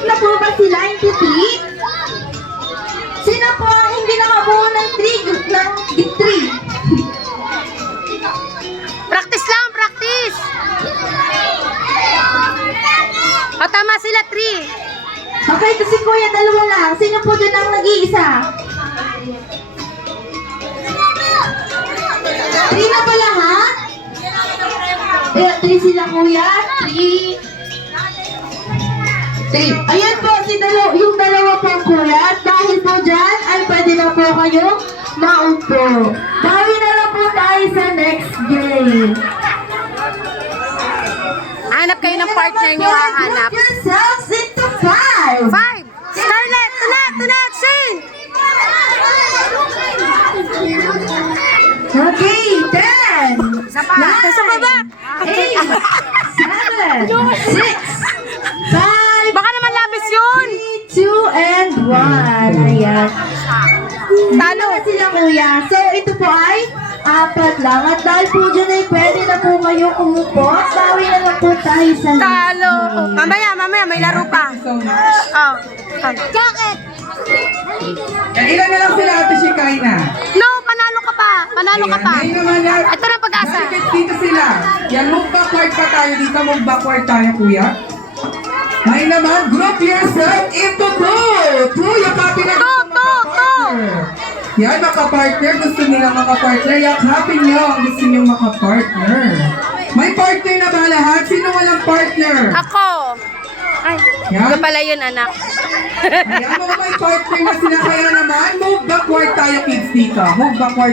Nakapasok na po ba sila into 3? Sino po ang hindi nakabuo ng 3? Practice lang, practice. O, tama sila, 3. Okay, ito si Kuya, dalawa lang. Sino po dun ang nag-iisa? 3 na ba lahat? 3 sila, Kuya. 3. Ayan po, yung dalawa po, Kuya. At dahil po dyan, ay pwede na po kayong maupo. Bawi na lang po tayo sa next game. Hanap kayo ng partner nyo, hahanap. Group yourselves into 5. 5. Scarlett, tunat, Shane. Okay, 10. Isa pa. Isa pa ba? 8, 7, 6, 5, Baka naman labis yun. 2, and 1. Ayan. Talo. Na sila, Kuya. So, ito po ay 4 lang. At dahil po dyan ay pwede na po kayo umupo. Bawi na lang po tayo sa Talo. Mamaya, may laro pa. Oh. Jacket. Ilan na lang sila, Ate Shekinah? No, panalo ka pa. Panalo ka pa. Ngayon naman yan. Ito na pag-asa. Bakit dito sila? Yan, move backward pa tayo dito. Move backward tayo, Kuya. Ngayon naman, group yourself into 2. 2, yakapin na gusto makapartner. Yan, makapartner. Gusto nila makapartner. Yakapin nyo ang gusto nyo makapartner. May partner na ba lahat? Sino walang partner? Ako. Ay, Yan. ito pala yun, anak. Ayan, may partner na sila. Kaya naman, move backward tayo, kids, dito. Move backward.